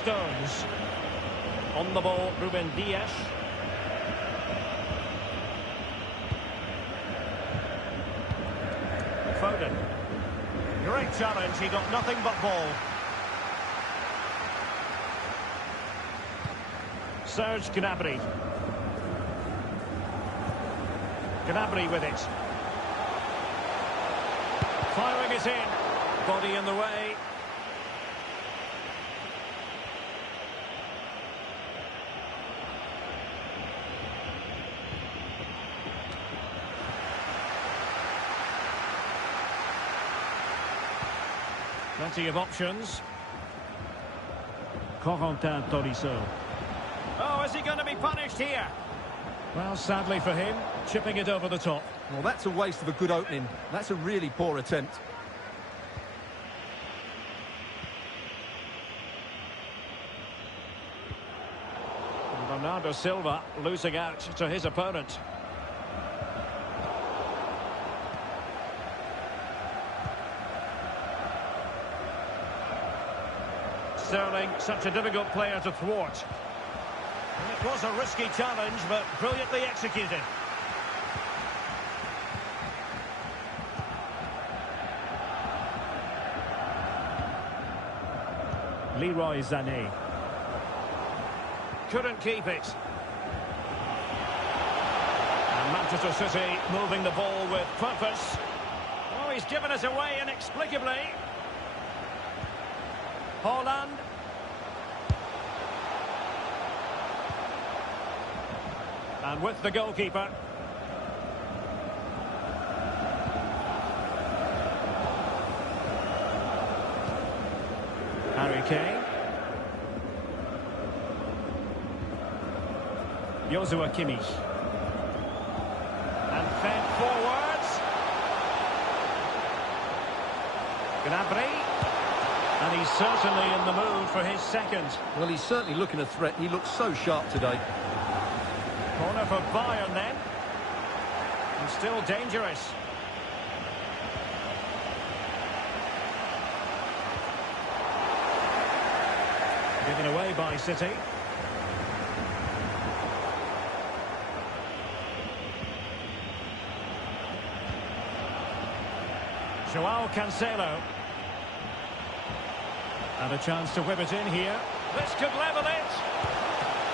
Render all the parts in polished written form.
stones. On the ball, Ruben Dias. Foden. Great challenge, he got nothing but ball. Serge Gnabry. Gnabry with it. Firing it in. Body in the way. Plenty of options. Corentin Tolisso. Oh, is he going to be punished here? Well, sadly for him, chipping it over the top. Well, that's a waste of a good opening. That's a really poor attempt. Bernardo Silva losing out to his opponent. Sterling, such a difficult player to thwart. It was a risky challenge, but brilliantly executed. Leroy Sané. Couldn't keep it. And Manchester City moving the ball with purpose. Oh, he's given us away inexplicably. Haaland. And with the goalkeeper. Harry Kane. Joshua Kimmich. And fed forwards. Gnabry. And he's certainly in the mood for his second. Well, he's certainly looking a threat. He looks so sharp today. Corner for Bayern then. And still dangerous. Given away by City. Joao Cancelo. And a chance to whip it in here. This could level it.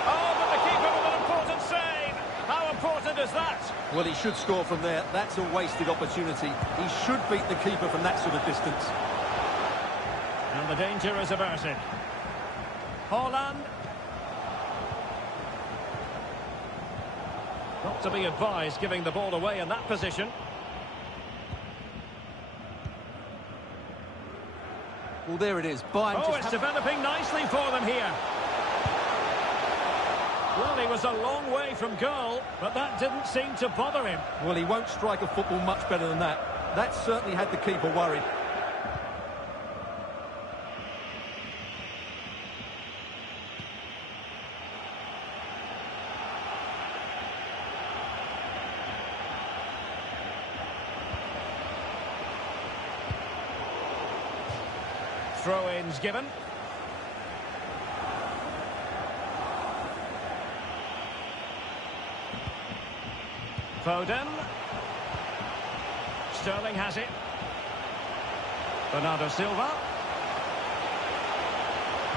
Oh, but the keeper with an important save. How important is that? Well, he should score from there. That's a wasted opportunity. He should beat the keeper from that sort of distance. And the danger is averted. Haaland. Not to be advised giving the ball away in that position. Well, there it is. Bayern Oh, it's developing nicely for them here. Well, he was a long way from goal, but that didn't seem to bother him. Well, he won't strike a football much better than that. That certainly had the keeper worried. Throw-ins given. Foden. Sterling has it. Bernardo Silva.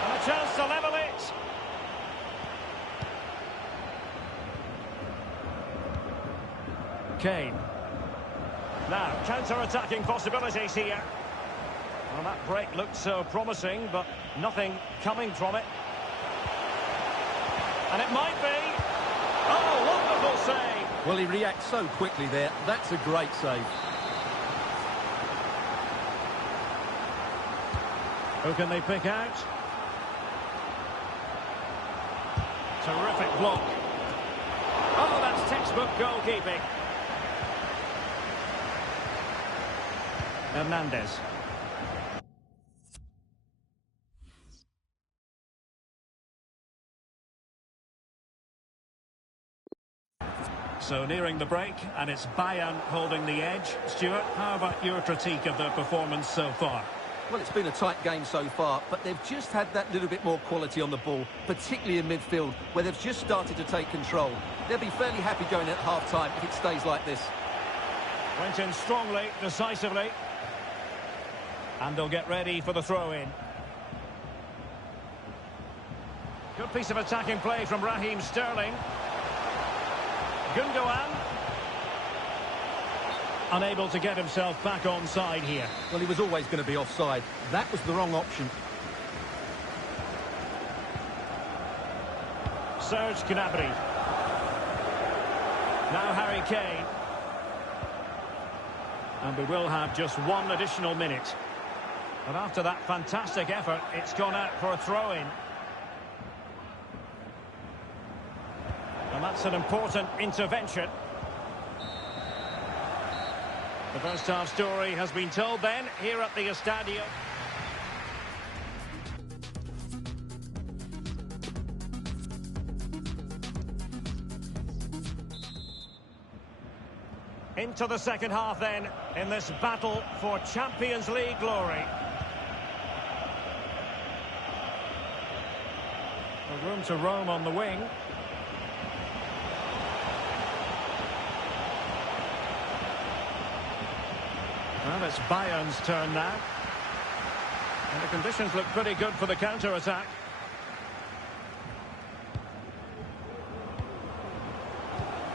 And a chance to level it. Kane. Now, counter-attacking possibilities here. Well, that break looked so promising, but nothing coming from it. And it might be. Oh, wonderful save. Well, he reacts so quickly there. That's a great save. Who can they pick out? Terrific block. Oh, that's textbook goalkeeping. Hernandez. So nearing the break, and it's Bayern holding the edge. Stuart, how about your critique of their performance so far? Well, it's been a tight game so far, but they've just had that little bit more quality on the ball, particularly in midfield, where they've just started to take control. They'll be fairly happy going at half-time if it stays like this. Went in strongly, decisively. And they'll get ready for the throw-in. Good piece of attacking play from Raheem Sterling. Gundogan. Unable to get himself back onside here. Well, he was always going to be offside. That was the wrong option. Serge Gnabry. Now Harry Kane. And we will have just one additional minute. But after that fantastic effort, it's gone out for a throw-in. And that's an important intervention. The first half story has been told then, here at the Estadio. Into the second half then, in this battle for Champions League glory. A room to roam on the wing. Well, it's Bayern's turn now. And the conditions look pretty good for the counter-attack.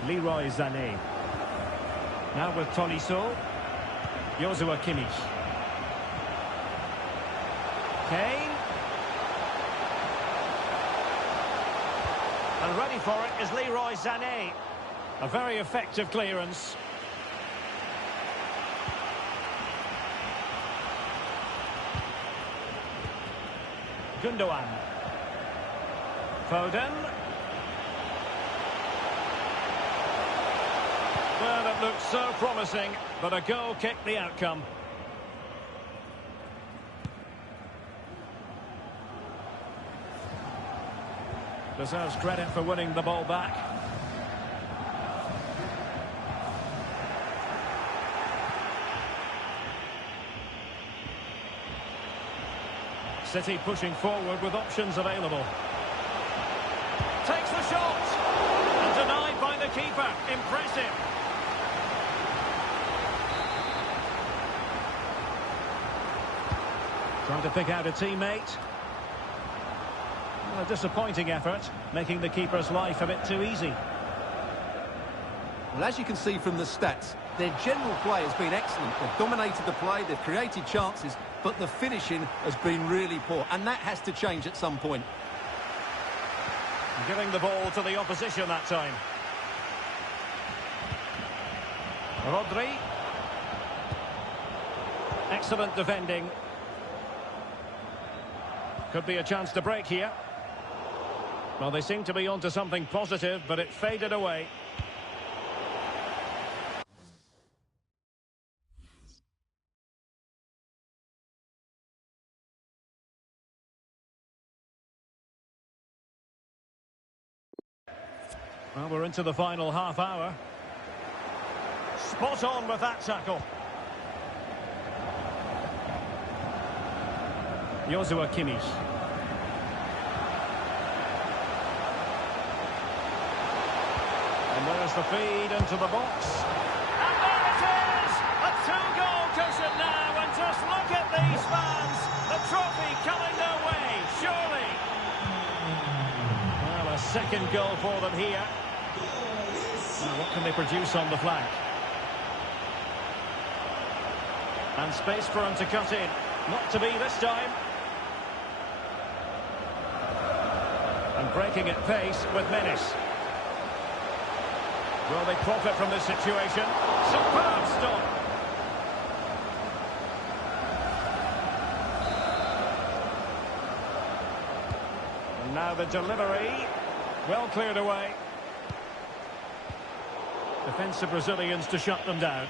Leroy Sané. Now with Tolisso. Joshua Kimmich. Kane. And ready for it is Leroy Sané. A very effective clearance. Gundogan. Foden. Well, it looked so promising, but a goal kicked the outcome. Deserves credit for winning the ball back. City pushing forward with options available. Takes the shot! And denied by the keeper. Impressive. Trying to pick out a teammate. Well, a disappointing effort, making the keeper's life a bit too easy. Well, as you can see from the stats, their general play has been excellent. They've dominated the play, they've created chances, but the finishing has been really poor, and that has to change at some point. Giving the ball to the opposition that time. Rodri. Excellent defending. Could be a chance to break here. Well, they seem to be onto something positive, but it faded away. Well, we're into the final half hour. Spot on with that tackle. Joshua Kimmich. And there's the feed into the box. And there it is! A two-goal cushion now, and just look at these fans. The trophy coming their way, surely. Well, a second goal for them here. Now, what can they produce on the flank? And space for him to cut in. Not to be this time. And breaking at pace with menace. Will they profit from this situation? Superb stop. And now the delivery. Well cleared away. Defensive Brazilians to shut them down.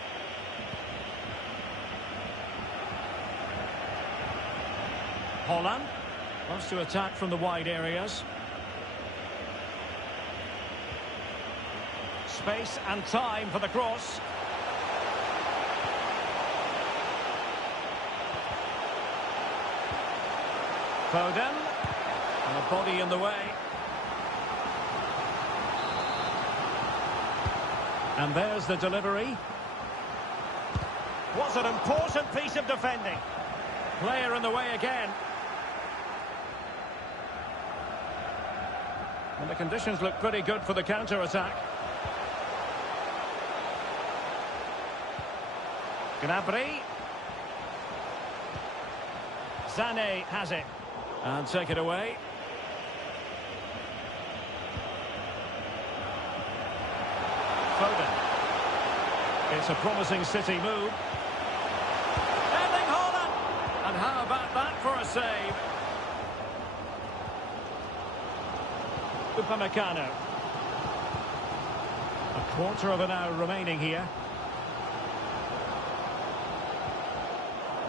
Holland wants to attack from the wide areas. Space and time for the cross. Foden. And a body in the way. And there's the delivery. What's an important piece of defending. Player in the way again. And the conditions look pretty good for the counter-attack. Gnabry. Sané has it. And take it away. Foden. It's a promising City move. Erling Haaland. And how about that for a save? Upamecano. A quarter of an hour remaining here.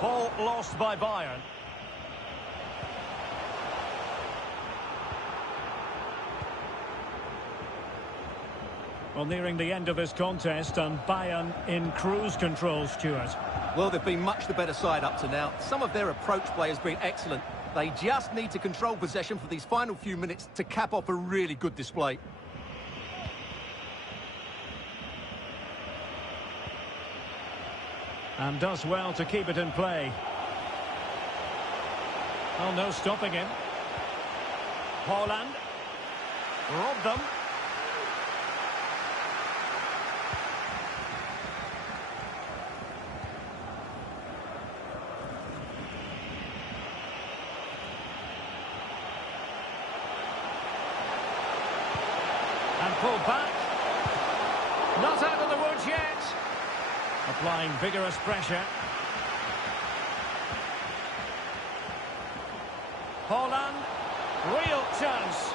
Ball lost by Bayern. Well, nearing the end of this contest, and Bayern in cruise control, Stuart. Well, they've been much the better side up to now. Some of their approach play has been excellent. They just need to control possession for these final few minutes to cap off a really good display. And does well to keep it in play. Oh, no stopping him. Haaland. Robbed them. And pulled back. Not out of the woods yet. Applying vigorous pressure. Haaland. Real chance.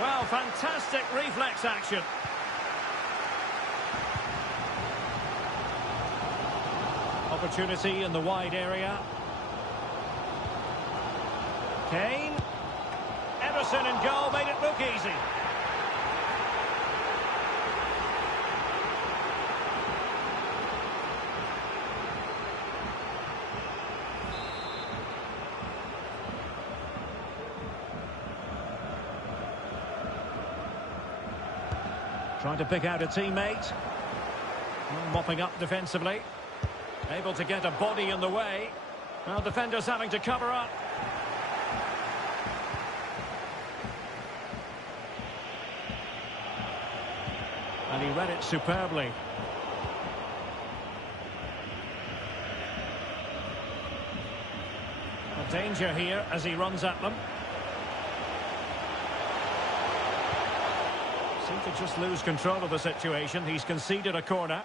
Well, fantastic reflex action. Opportunity in the wide area. Kane. Ederson in goal made it look easy. Trying to pick out a teammate. Mopping up defensively. Able to get a body in the way. Well, defenders having to cover up. And he read it superbly. A danger here as he runs at them. Seemed to just lose control of the situation. He's conceded a corner.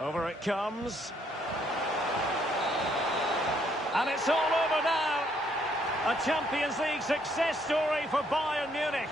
Over it comes. And it's all over now. A Champions League success story for Bayern Munich.